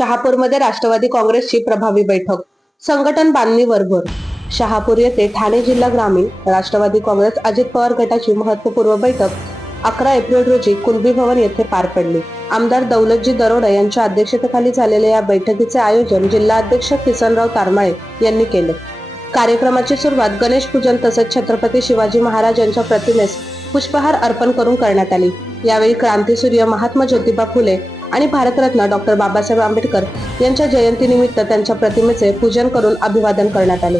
शहापूरमध्ये राष्ट्रवादी काँग्रेसची प्रभावी बैठक. संघटन बांधणीवर भर. शहापूर येथे ठाणे जिल्हा ग्रामीण राष्ट्रवादी काँग्रेस अजित पवार गटाची महत्त्वपूर्ण बैठक 11 एप्रिल रोजी कुणबी भवन येथे पार पडली. आमदार दौलतजी दरोडा यांच्या अध्यक्षतेखाली झालेल्या या बैठकीचे आयोजन जिल्हाध्यक्ष किसनराव तारमाळे यांनी केले. कार्यक्रमाची सुरुवात गणेश पूजन तसेच छत्रपती शिवाजी महाराज यांच्या प्रतिमेस पुष्पहार अर्पण करून करण्यात आली. यावेळी क्रांतीसूर्य महात्मा ज्योतिबा फुले आणि भारतरत्न डॉक्टर बाबासाहेब आंबेडकर यांच्या जयंतीनिमित्त त्यांच्या प्रतिमेचे पूजन करून अभिवादन करण्यात आले.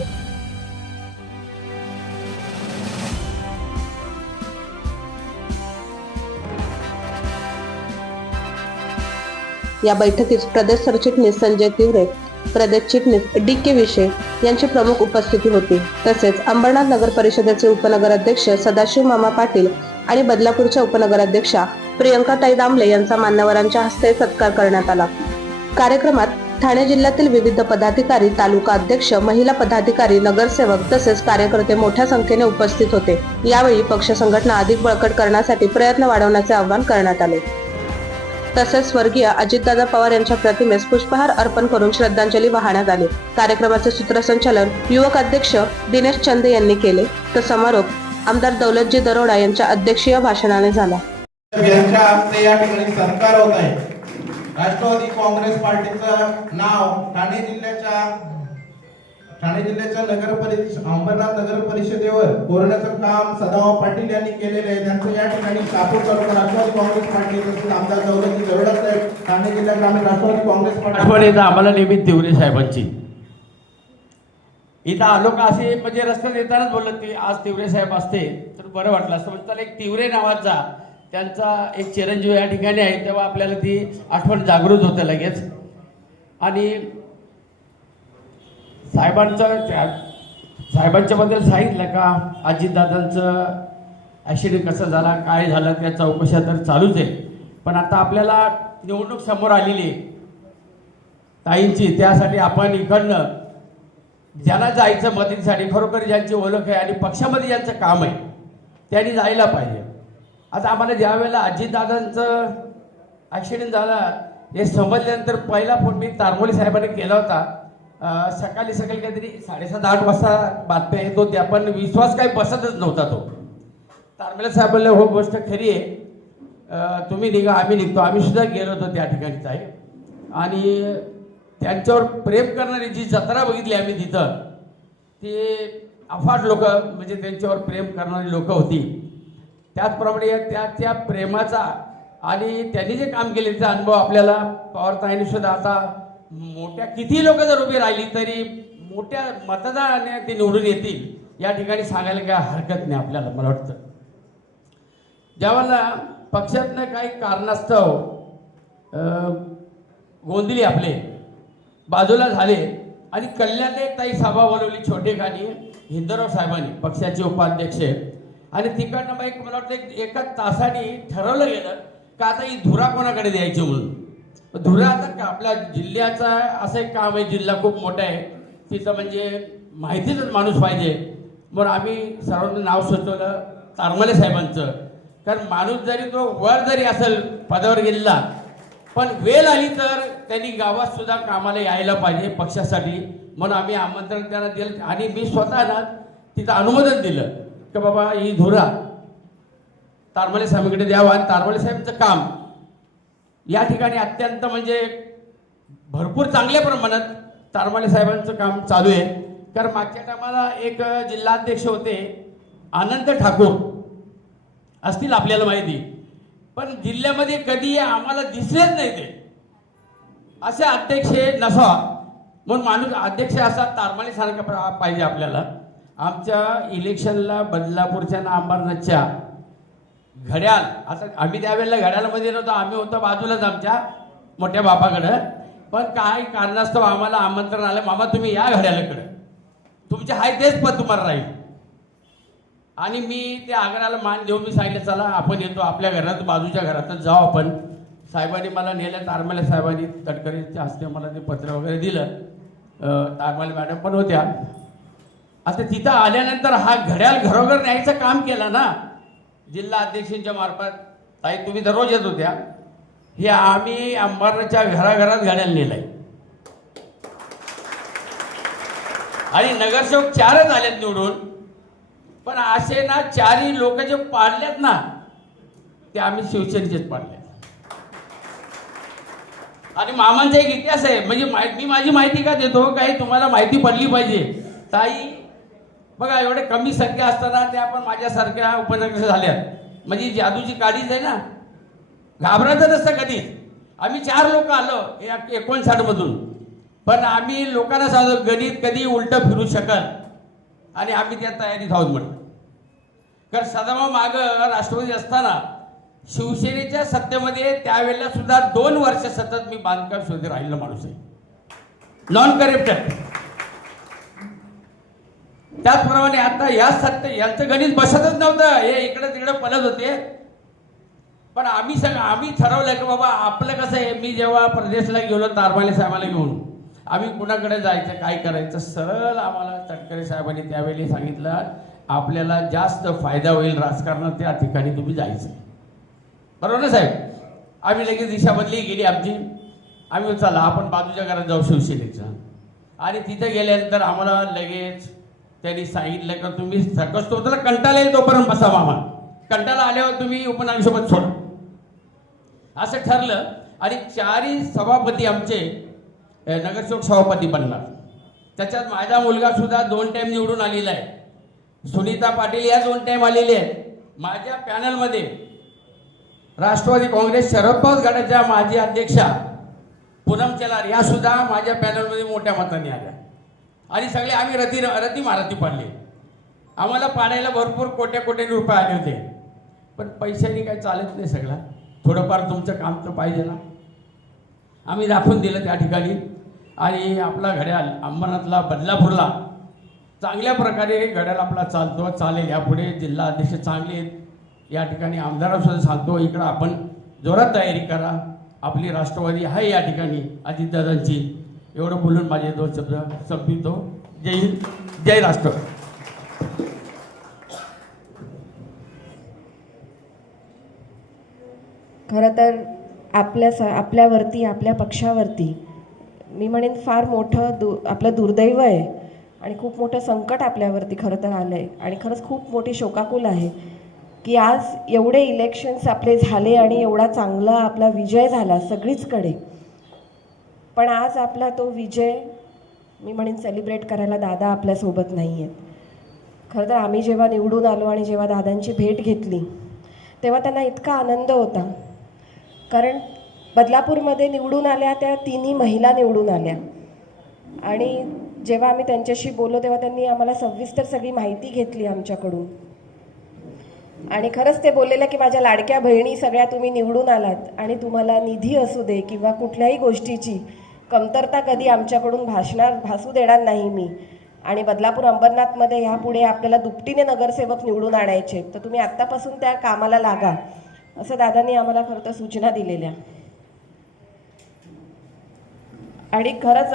या बैठकीत प्रदेश सरचिटणीस संजय तिवरे, प्रदेश चिटणीस डी.के. विशे यांची प्रमुख उपस्थिती होती. तसेच अंबरनाथ नगर परिषदेचे उपनगर अध्यक्ष सदाशिव मामा पाटील आणि बदलापूरच्या उपनगराध्यक्षा प्रियंकाताई दामले यांचा मान्यवरांच्या हस्ते सत्कार करण्यात आला. कार्यक्रमात ठाणे जिल्ह्यातील विविध पदाधिकारी, तालुका अध्यक्ष, महिला पदाधिकारी, नगरसेवक तसेच कार्यकर्ते मोठ्या संख्येने उपस्थित होते. यावेळी पक्ष संघटना अधिक बळकट करण्यासाठी प्रयत्न वाढवण्याचे आवाहन करण्यात आले. तसेच स्वर्गीय अजितदादा पवार यांच्या प्रतिमेस पुष्पहार अर्पण करून श्रद्धांजली वाहण्यात आली. कार्यक्रमाचे सूत्रसंचालन युवक अध्यक्ष दिनेश चंदे यांनी केले, तर समारोप आमदार दौलतजी दरोडा यांच्या अध्यक्षीय भाषणाने झाला. यांच्या हस्ते या ठिकाणी सत्कार होत आहे. राष्ट्रवादी काँग्रेस पार्टीचं नाव ठाणे जिल्ह्याच्या अंबरनाथ नगर परिषदेवर कोरण्याचं काम सदाभाऊ पाटील यांनी केलेले आहे. त्यांचं या ठिकाणी कापूर करून राष्ट्रवादी काँग्रेस पार्टी तसेच आमदार दौलतजी दरोडा साहेब, ठाणे जिल्हा ग्रामीण राष्ट्रवादी काँग्रेस पार्टी आठवण येतं आम्हाला नेहमी तिवरे साहेबांची. इथं आलो का असे म्हणजे रस्त्यात येतानाच बोलत की आज तिवरे साहेब असते तर बरं वाटलं असतं. म्हणजे त्याला एक तिवरे नावाचा त्यांचा एक चिरंजीव या ठिकाणी आहे, तेव्हा आपल्याला ती आठवण जागृत होतं लगेच. आणि साहेबांच्या बद्दल सांगितलं का अजितदादांचं ॲक्सिडेंट कसं झाला, काय झालं, त्या चौकशा तर चालूच आहे. पण आता आपल्याला निवडणूक समोर आलेली आहे ताईंची, त्यासाठी आपण इकडनं ज्यांना जायचं मदतीसाठी, खरोखर ज्यांची ओळख आहे आणि पक्षामध्ये ज्यांचं काम आहे त्यांनी जायला पाहिजे. आता आम्हाला ज्या वेळेला अजितदादांचं ॲक्सिडेंट झाला हे समजल्यानंतर पहिला फोन मी तारमोली साहेबांनी केला होता. सकाळी काहीतरी 7:30-8 वाजता बातम्या येत होत्या, पण विश्वास काही बसतच नव्हता. तो तारमेला साहेब बोलले हो गोष्ट खरी आहे, तुम्ही निघा आम्ही निघतो. आम्ही सुद्धा गेलो होतो त्या ठिकाणी आहे. आणि त्यांच्यावर प्रेम करणारी जी जत्रा बघितली आम्ही तिथं, ते अफाट लोक म्हणजे त्यांच्यावर प्रेम करणारी लोक होती. त्याचप्रमाणे त्या प्रेमाचा आणि त्यांनी जे काम केले त्याचा अनुभव आपल्याला पवारताईंनी सुद्धा आता मोठ्या किती लोक जर उभी राहिली तरी मोठ्या मतदाराने ते निवडून येतील या ठिकाणी सांगायला काय हरकत नाही आपल्याला. मला वाटतं ज्यावेळेला पक्षातनं काही कारणास्तव गोंधळी आपले बाजूला झाले आणि कल्याणे ताई सभा बोलवली छोटेखानी हिंदराव साहेबांनी, पक्षाचे उपाध्यक्ष, आणि तिकडनं मग मला वाटतं एका तासाने ठरवलं गेलं का आता ही धुरा कोणाकडे द्यायची म्हणून. धुरा आता का आपल्या जिल्ह्याचा असं एक काम आहे, जिल्हा खूप मोठा आहे, तिथं म्हणजे माहितीचाच माणूस पाहिजे. म्हणून आम्ही सर्वांना नाव सुचवलं तारमले साहेबांचं. कारण माणूस जरी तो वर जरी असेल पदावर गेलेला, पण वेळ आली तर त्यांनी गावात सुद्धा कामाला यायला पाहिजे पक्षासाठी. म्हणून आम्ही आमंत्रण त्यांना दिलं आणि मी स्वतः ना तिथं अनुमोदन दिलं की बाबा ही धुरा तारमले साहेबांकडे द्यावा. आणि तारमले साहेबांचं काम या ठिकाणी अत्यंत म्हणजे भरपूर चांगल्या प्रमाणात तारमले साहेबांचं काम चालू आहे. कारण मागच्या टायमाला एक जिल्हाध्यक्ष होते आनंद ठाकूर, असतील आपल्याला माहिती, पण जिल्ह्यामध्ये कधी आम्हाला दिसलेच नाही ते असे अध्यक्ष नसावा. म्हणून माणूस अध्यक्ष असा तारमले सारखा पाहिजे आपल्याला. आमच्या इलेक्शनला बदलापूरच्या ना अंबरनाथच्या घड्याळ, आता आम्ही त्यावेळेला घड्याळमध्ये नव्हतो, आम्ही होतो बाजूलाच आमच्या मोठ्या बापाकडं. पण काही कारणास्तव आम्हाला आमंत्रण आलं, मामा तुम्ही या घड्याळाकडं, तुमचे हाय तेच पद तुम्हाला राहील. आणि मी त्या आग्रहाला मान देऊन मी सांगितलं चला आपण येतो, आपल्या घरात बाजूच्या घरातच जाऊ आपण. साहेबांनी मला नेलं, तारमले साहेबांनी तटकरेच्या हस्ते मला ते पत्र वगैरे दिलं. तारमले मॅडम पण होत्या. आता तिथं आल्यानंतर हा घड्याळ घरोघर न्यायचं काम केलं ना जिल्हा अध्यक्षांच्या मार्फत. ताई तुम्ही दररोज येत होत्या, हे आम्ही अंबरनाथच्या घराघरात गाड्याला नेलंय आणि नगरसेवक 4च आलेत निवडून. पण असे ना 4ही लोक जे पाडलेत ना ते आम्ही शिवसेनेचेच पाडले. आणि मामांचा एक इतिहास आहे, म्हणजे मी माझी माहिती का देतो, काही तुम्हाला माहिती पडली पाहिजे. ताई बघा, एवढे कमी संख्या असताना त्या पण माझ्यासारख्या उपाध्यक्ष झाल्या, म्हणजे जादूची काडीच आहे ना, घाबरायचं नसतं कधीच. आम्ही 4 लोक आलो 59 मधून, पण आम्ही लोकांना सांगतो गणित कधी उलटं फिरू शकल आणि आम्ही त्या तयारीत आहोत म्हणून. कारण सदाभाऊ मागं राष्ट्रवादी असताना शिवसेनेच्या सत्तेमध्ये त्यावेळेला सुद्धा 2 वर्ष सतत मी बांधकाम शोधे राहिलेला माणूस आहे, नॉन करप्टेड. त्याचप्रमाणे आता या सत्ते यांचं गणित बसतच नव्हतं, हे इकडे तिकडे पळत होते. पण आम्ही ठरवलं की बाबा आपलं कसं आहे, मी जेव्हा प्रदेशला गेलो तारमाले साहेबाला घेऊन, आम्ही कुणाकडे जायचं काय करायचं, सरळ आम्हाला तटकरे साहेबांनी त्यावेळी सांगितलं आपल्याला जास्त फायदा होईल राजकारणात त्या ठिकाणी तुम्ही जायचं. बरोबर ना साहेब? आम्ही लगेच दिशा बदली गेली आमची. आम्ही चला आपण बाजूच्या घरात जाऊ शिवसेनेचं. आणि तिथे गेल्यानंतर आम्हाला लगेच त्यांनी सांगितलं की तुम्ही सकसतो तर कंटाळा येईल तोपर्यंत बसा मामा, कंटाळा आल्यावर तुम्ही उपनगरसोबत सोडा, असं ठरलं. आणि 4ही सभापती आमचे नगरसेवक सभापती बनणार. त्याच्यात माझा मुलगा सुद्धा 2 टाइम निवडून आलेला आहे, सुनीता पाटील या 2 टाइम आलेले आहेत. माझ्या पॅनलमध्ये राष्ट्रवादी काँग्रेस शरद पवार गटाच्या माजी अध्यक्षा पूनम चेलार या सुद्धा माझ्या पॅनलमध्ये मोठ्या मताने आल्या. आणि सगळे आम्ही रती मारती पाडले. आम्हाला पाडायला भरपूर कोट्या रुपये आले होते, पण पैशाने काही चालत नाही. सगळं थोडंफार तुमचं काम तर पाहिजे ना. आम्ही दाखवून दिलं त्या ठिकाणी. आणि आपला घड्याळ अंबरनाथला बदलापूरला चांगल्या प्रकारे घड्याळ आपला चालेल. यापुढे जिल्हा अध्यक्ष चांगले आहेत. या ठिकाणी आमदारांसुद्धा सांगतो इकडं आपण जोरात तयारी करा, आपली राष्ट्रवादी आहे या ठिकाणी अजितदादांची. एवढं बोलून माझे 2 शब्द संपवितो. जय हिंद, जय राष्ट्र. खरं तर आपल्यावरती, आपल्या पक्षावरती मी म्हणेन फार मोठं आपलं दुर्दैव आहे आणि खूप मोठं संकट आपल्यावरती खरं तर आलं आहे. आणि खरंच खूप मोठी शोकाकुल आहे की आज एवढे इलेक्शन्स आपले झाले आणि एवढा चांगला आपला विजय झाला सगळीचकडे, पण आज आपला तो विजय मी म्हणेन सेलिब्रेट करायला दादा आपल्यासोबत नाही आहेत. खरं तर आम्ही जेव्हा निवडून आलो आणि जेव्हा दादांची भेट घेतली तेव्हा त्यांना इतका आनंद होता, कारण बदलापूरमध्ये निवडून आल्या त्या 3ही महिला निवडून आल्या. आणि जेव्हा आम्ही त्यांच्याशी बोललो तेव्हा त्यांनी आम्हाला सविस्तर सगळी माहिती घेतली आमच्याकडून. आणि खरंच ते बोललेलं की माझ्या लाडक्या बहिणी सगळ्या तुम्ही निवडून आलात आणि तुम्हाला निधी असू दे किंवा कुठल्याही गोष्टीची कमतरता कधी आमच्याकडून भासू देणार नाही मी. आणि बदलापूर अंबरनाथमध्ये ह्यापुढे आपल्याला दुपटीने नगरसेवक निवडून आणायचे, तर तुम्ही आत्तापासून त्या कामाला लागा, असं दादांनी आम्हाला खरं तर सूचना दिलेल्या. आणि खरंच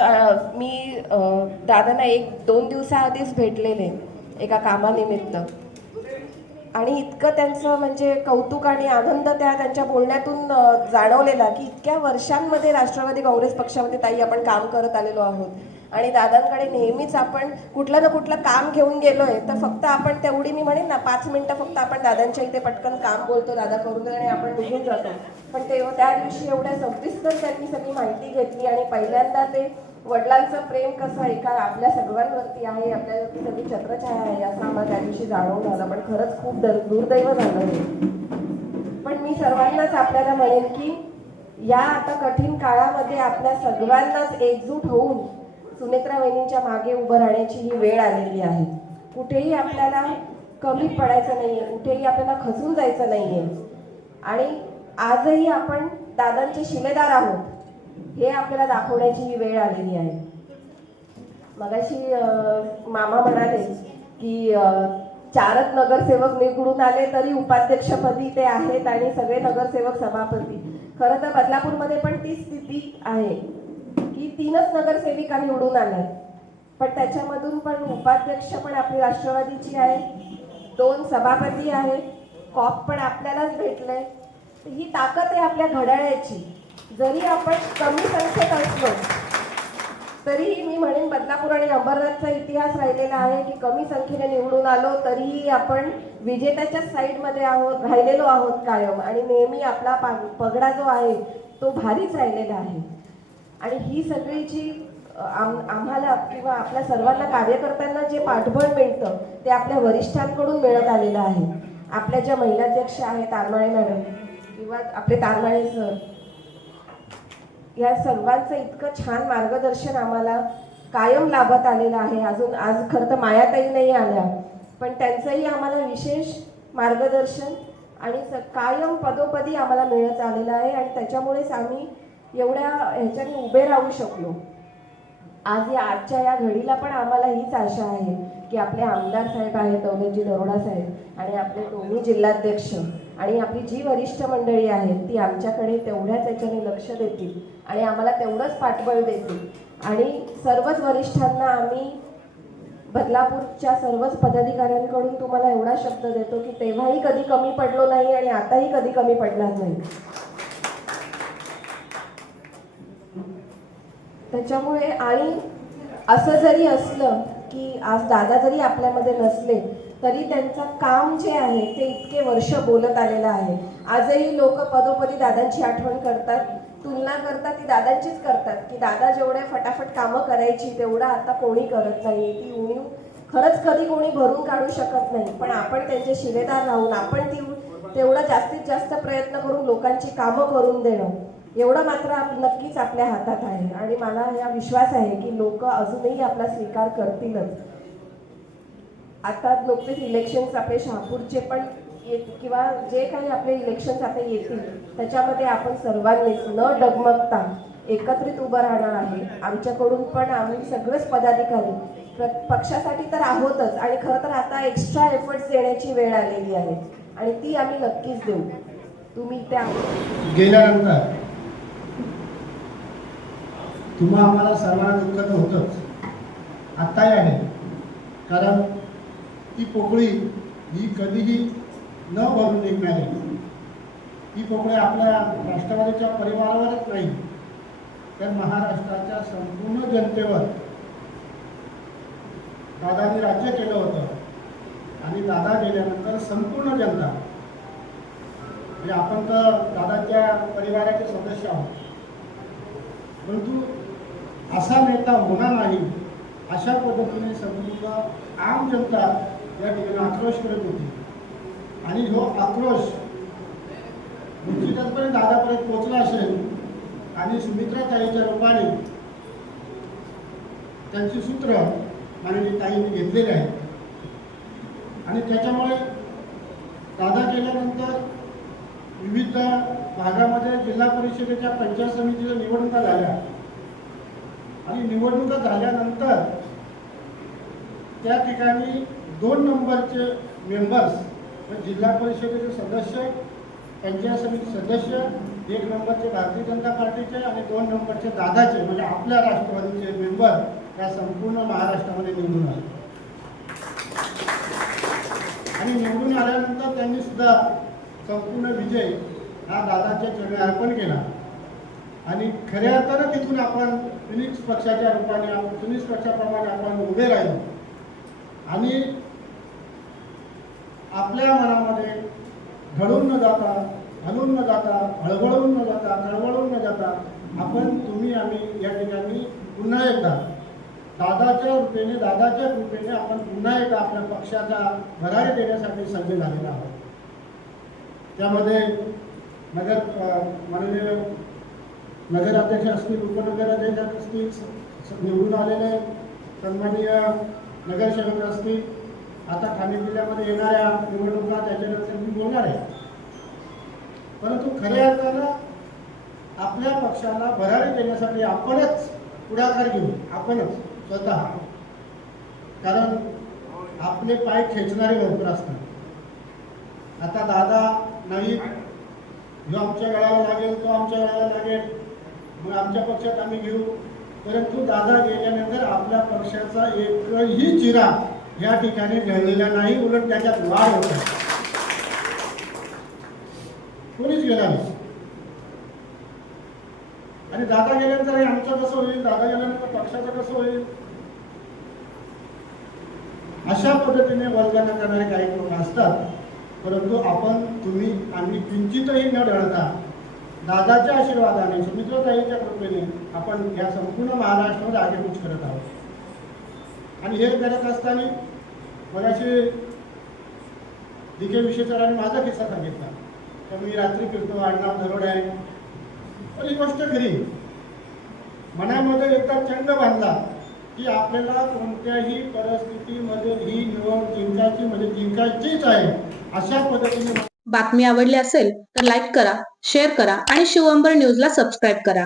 मी दादांना 1-2 दिवसाआधीच भेटलेले एका कामानिमित्त, आणि इतकं त्यांचं म्हणजे कौतुक आणि आनंद त्यांच्या बोलण्यातून जाणवलेला की इतक्या वर्षांमध्ये राष्ट्रवादी काँग्रेस पक्षामध्ये ताई आपण काम करत आलेलो आहोत. आणि दादांकडे नेहमीच आपण कुठलं ना कुठलं काम घेऊन गेलोय तर फक्त आपण तेवढी मी म्हणेन ना 5 मिनिटं फक्त आपण दादांच्या इथे पटकन काम बोलतो, दादा करून दे आणि आपण निघून जातो. पण त्या दिवशी एवढ्या सविस्तर त्यांनी सगळी माहिती घेतली. आणि पहिल्यांदा ते वडिलांचं प्रेम कसं एका आपल्या सर्वांवरती आहे, आपल्यावरती सगळी छत्रछाया आहे असं आम्हाला त्या दिवशी जाणवून आलं. पण खरंच खूप दुर्दैव झालं हे. पण मी सर्वांनाच आपल्याला म्हणेन की या आता कठीण काळामध्ये आपल्या सगळ्यांनाच एकजूट होऊन सुनेत्रा वहिनींच्या मागे उभं राहण्याची ही वेळ आलेली आहे. कुठेही आपल्याला कमी पडायचं नाहीये, कुठेही आपल्याला खचून जायचं नाहीये. आणि आजही आपण दादांचे शिलेदार आहोत हे आपल्याला दाखवण्याची ही वेळ आलेली आहे. मगाशी मामा म्हणाले की 4च नगरसेवक निवडून आले तरी उपाध्यक्षपदी ते आहेत आणि सगळे नगरसेवक सभापती. खरं तर बदलापूरमध्ये पण ती स्थिती आहे की 3च नगरसेविका निवडून आल्या, पण त्याच्यामधून पण उपाध्यक्ष पण आपली राष्ट्रवादीची आहे, 2 सभापती आहेत, कॉप पण आपल्यालाच भेटलंय. ही ताकद आहे आपल्या घड्याळाची. जरी आपण कमी संख्येत असलो तरीही मी म्हणेन बदलापूर आणि अंबरनाथचा इतिहास राहिलेला आहे की कमी संख्येने निवडून आलो तरीही आपण विजेत्याच्या साईडमध्ये राहिलेलो आहोत कायम, आणि नेहमी आपला पगडा जो आहे तो भारीच राहिलेला आहे. आणि ही सगळी जी आम्हाला किंवा आपल्या सर्वांना कार्यकर्त्यांना जे पाठबळ मिळतं ते आपल्या वरिष्ठांकडून मिळत आलेलं आहे. आपल्या ज्या महिलाध्यक्ष आहेत तारमाळे मॅडम किंवा आपले तारमाळे सर, या सर्वांचं इतकं छान मार्गदर्शन आम्हाला कायम लाभत आलेलं आहे. अजून आज खरं तर मायाताई नाही आल्या, पण त्यांचंही आम्हाला विशेष मार्गदर्शन आणि कायम पदोपदी आम्हाला मिळत आलेलं आहे. आणि त्याच्यामुळेच आम्ही एवढ्या ह्याच्याने उभे राहू शकलो. आजच्या या घडीला पण आम्हाला हीच आशा आहे की आपले आमदार साहेब आहेत दौलतजी दरोडा साहेब आणि आपले दोन्ही जिल्हाध्यक्ष आणि आपली जी वरिष्ठ मंडळी आहेत ती आमच्याकडे तेवढ्याच याच्याने लक्ष देतील आणि आम्हाला तेवढंच पाठबळ देतील. आणि सर्वच वरिष्ठांना आम्ही बदलापूरच्या सर्वच पदाधिकाऱ्यांकडून तुम्हाला एवढा शब्द देतो की तेव्हाही कधी कमी पडलो नाही आणि आताही कधी कमी पडणार नाही. त्याच्यामुळे आणि असं जरी असलं की आज दादा जरी आपल्यामध्ये नसले तरी त्यांचं काम जे आहे ते इतके वर्ष बोलत आलेलं आहे. आजही लोक पदोपदी दादांची आठवण करतात, तुलना करतात ती दादांचीच करतात की दादा जेवढ्या फटाफट कामं करायची तेवढं आता कोणी करत नाही. ती उणीव खरंच कधी कोणी भरून काढू शकत नाही, पण आपण त्यांचे शिलेदार राहून आपण तेवढा जास्तीत जास्त प्रयत्न करून लोकांची कामं करून देणं एवढं मात्र नक्कीच आपल्या हातात आहे. आणि मला हा विश्वास आहे की लोक अजूनही आपला स्वीकार करतीलच. आता नुकतेच इलेक्शन्स आपले शहापूरचे पण किंवा जे काही आपले इलेक्शन्स आता येतील त्याच्यामध्ये आपण सर्वांनीच न डगमगता एकत्रित उभं राहणार आहे. आमच्याकडून पण आम्ही सगळेच पदाधिकारी पक्षासाठी तर आहोतच आणि खरं तर आता एक्स्ट्रा एफर्ट्स देण्याची वेळ आलेली आहे आणि ती आम्ही नक्कीच देऊ. तुम्ही त्या गेल्यानंतर तुम्हा आम्हाला सर्वांना दुःख तर होतंच, आत्ताही आहे. कारण ती पोकळी ही कधीही न भरून निघणारी, ती पोकळी आपल्या राष्ट्रवादीच्या परिवारावरच नाही तर महाराष्ट्राच्या संपूर्ण जनतेवर दादानी राज्य केलं होतं. आणि दादा गेल्यानंतर संपूर्ण जनता म्हणजे आपण तर दादाच्या परिवाराचे सदस्य आहोत, परंतु असा नेता होणार नाही अशा पद्धतीने संपूर्ण आम जनता या ठिकाणी आक्रोश करत होती. आणि जो आक्रोश निश्चितपणे दादापर्यंत पोहोचला असेल आणि सुमित्राताईच्या रूपाने त्यांची सूत्र माननीय ताईंनी घेतलेली आहेत. आणि त्याच्यामुळे दादा केल्यानंतर विविध भागामध्ये जिल्हा परिषदेच्या पंचायत समितीच्या निवडणुका झाल्या आणि निवडणुका झाल्यानंतर त्या ठिकाणी 2 नंबरचे मेंबर्स जिल्हा परिषदेचे सदस्य, पंचायत समिती सदस्य, 1 नंबरचे भारतीय जनता पार्टीचे आणि 2 नंबरचे दादाचे म्हणजे आपल्या राष्ट्रवादीचे मेंबर या संपूर्ण महाराष्ट्रामध्ये निवडून आले. आणि निवडून आल्यानंतर त्यांनी सुद्धा संपूर्ण विजय हा दादाच्या चरणी अर्पण केला. आणि खऱ्या अर्थानं तिथून आपण फिनिक्स पक्षाच्या रूपाने फिनिक्स पक्षाप्रमाणे आपण उभे राहिलो आणि आपल्या मनामध्ये घडून न जाता, हलून न जाता, हळबळून न जाता, तळमळून न जाता आपण तुम्ही आम्ही या ठिकाणी पुन्हा एकदा दादाच्या कृपेने आपण पुन्हा एकदा आपल्या पक्षाचा भरारी देण्यासाठी सज्ज झालेला आहोत. त्यामध्ये माननीय नगराध्यक्ष असतील, उपनगराध्यक्ष असतील, निवडून आलेले सन्माननीय नगरसेवक असतील, आता ठाणे जिल्ह्यामध्ये येणाऱ्या निवडणुका त्याच्यानंतर मी बोलणार आहे. परंतु खऱ्या अर्थानं आपल्या पक्षाला भरारी देण्यासाठी आपणच पुढाकार घेऊ, आपणच स्वतः. कारण आपले पाय खेचणारे भरपूर असतात. आता दादा नाही, जो आमच्या गळाला लागेल तो आमच्या गळाला लागेल, मग आमच्या पक्षात आम्ही घेऊ. परंतु दादा गेल्यानंतर आपल्या पक्षाचा एकही चिरा या ठिकाणी ढळलेला नाही, उलट त्याच्यात वाढ होत आहे. कोणीच घेणार आहे. आणि दादा गेल्यानंतर आमचं कसं होईल, दादा गेल्यानंतर पक्षाचं कसं होईल, अशा पद्धतीने वर्गना करणारे काही लोक असतात. परंतु तुम्ही आम्ही किंचितही न ढळता दादाच्या आशीर्वादाने, सुमित्राताईच्या कृपेने आपण या संपूर्ण महाराष्ट्रावर आगेकूच करत आहोत. आणि हे करत असताना मगाशी DK विषय सरांनी माझा किस्सा सांगितला तर मी रात्री फिरतो, आडनाव दरोड आहे. पण ही गोष्ट खरी, मनामध्ये एकदा चंग बांधला की आपल्याला कोणत्याही परिस्थितीमध्ये ही निवड जिंकायचीच आहे. अशा पद्धतीने बातमी आवडली असेल तर लाईक करा, शेअर करा आणि शिवअंबर न्यूजला सबस्क्राईब करा.